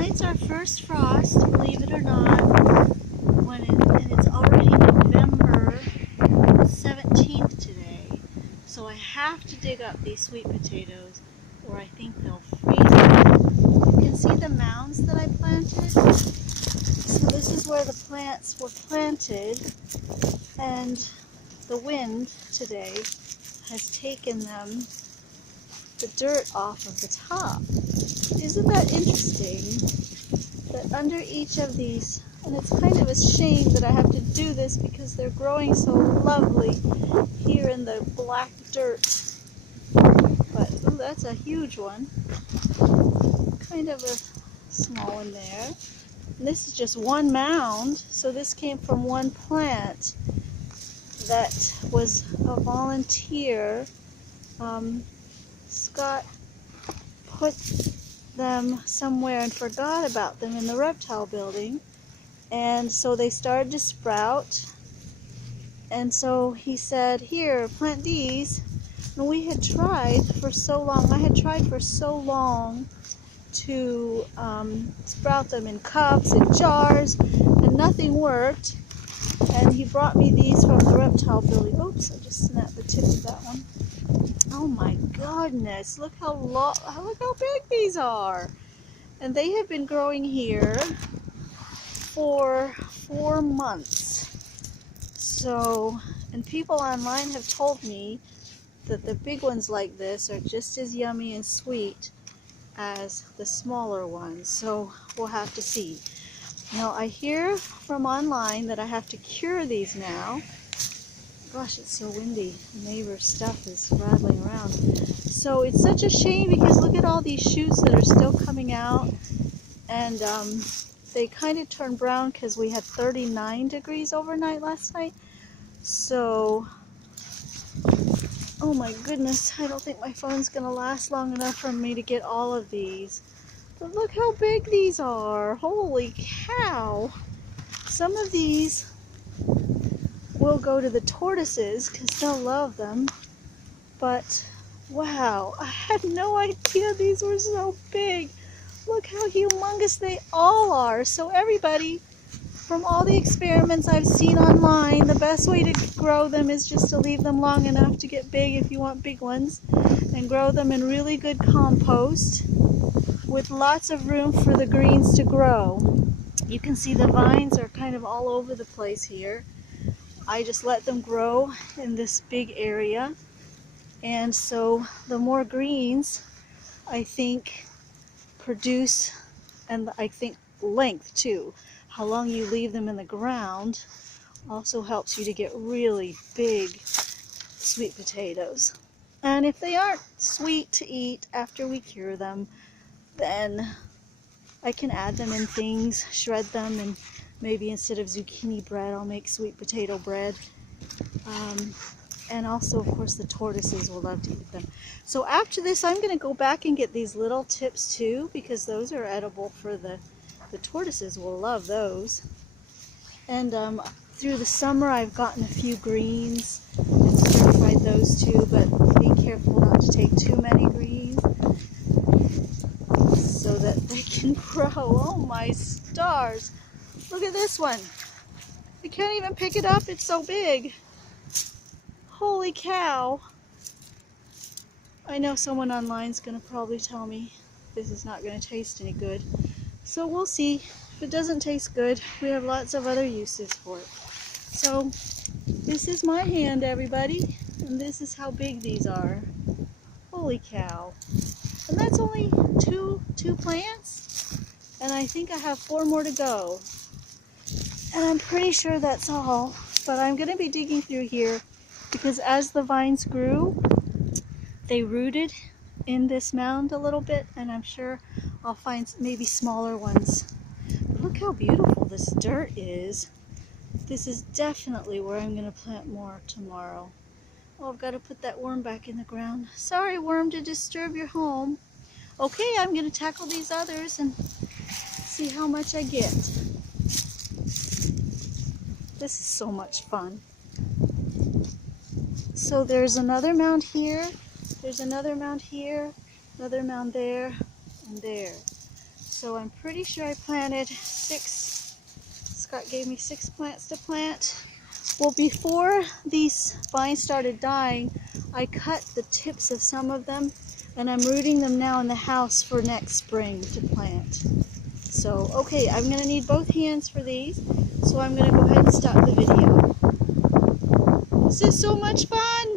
Tonight's our first frost, believe it or not, and it's already November 17th today. So I have to dig up these sweet potatoes or I think they'll freeze up. You can see the mounds that I planted. So this is where the plants were planted, and the wind today has taken them, the dirt off of the top. Isn't that interesting? That under each of these, and it's kind of a shame that I have to do this because they're growing so lovely here in the black dirt. But ooh, that's a huge one. Kind of a small one there. And this is just one mound, so this came from one plant that was a volunteer. Scott put them somewhere and forgot about them in the reptile building, and so they started to sprout, and so he said, here, plant these. And we had tried for so long, I had tried for so long to sprout them in cups and jars, and nothing worked. And he brought me these from the reptile building. Oops, I just snapped the tip of that one. Oh my goodness, look how big these are. And they have been growing here for 4 months. So, and people online have told me that the big ones like this are just as yummy and sweet as the smaller ones. So we'll have to see. Now I hear from online that I have to cure these now. Gosh, it's so windy. The neighbor's stuff is rattling around. So it's such a shame because look at all these shoots that are still coming out. And they kind of turned brown because we had 39 degrees overnight last night. So, oh my goodness, I don't think my phone's going to last long enough for me to get all of these. But look how big these are. Holy cow. Some of these will go to the tortoises because they'll love them. But wow, I had no idea these were so big. Look how humongous they all are. So everybody, from all the experiments I've seen online, the best way to grow them is just to leave them long enough to get big if you want big ones, and grow them in really good compost with lots of room for the greens to grow. You can see the vines are kind of all over the place here. I just let them grow in this big area, and so the more greens I think produce, and I think length too, how long you leave them in the ground also helps you to get really big sweet potatoes. And if they aren't sweet to eat after we cure them, then I can add them in things, shred them, and maybe instead of zucchini bread I'll make sweet potato bread. And also, of course, the tortoises will love to eat them. So after this, I'm going to go back and get these little tips too, because those are edible for the tortoises will love those. And through the summer, I've gotten a few greens and stir-fried those too, but be careful not to take too many greens so that they can grow. Oh my stars! Look at this one. I can't even pick it up. It's so big. Holy cow. I know someone online is going to probably tell me this is not going to taste any good. So we'll see. If it doesn't taste good, we have lots of other uses for it. So this is my hand, everybody. And this is how big these are. Holy cow. And that's only two plants. And I think I have 4 more to go. And I'm pretty sure that's all. But I'm going to be digging through here, because as the vines grew, they rooted in this mound a little bit, and I'm sure I'll find maybe smaller ones. But look how beautiful this dirt is. This is definitely where I'm going to plant more tomorrow. Oh, I've got to put that worm back in the ground. Sorry, worm, to disturb your home. Okay, I'm going to tackle these others and see how much I get. This is so much fun. So there's another mound here, there's another mound here, another mound there, and there. So I'm pretty sure I planted 6. Scott gave me 6 plants to plant. Well, before these vines started dying, I cut the tips of some of them, and I'm rooting them now in the house for next spring to plant. So, okay, I'm going to need both hands for these, so I'm going to go ahead and stop the video. This is so much fun!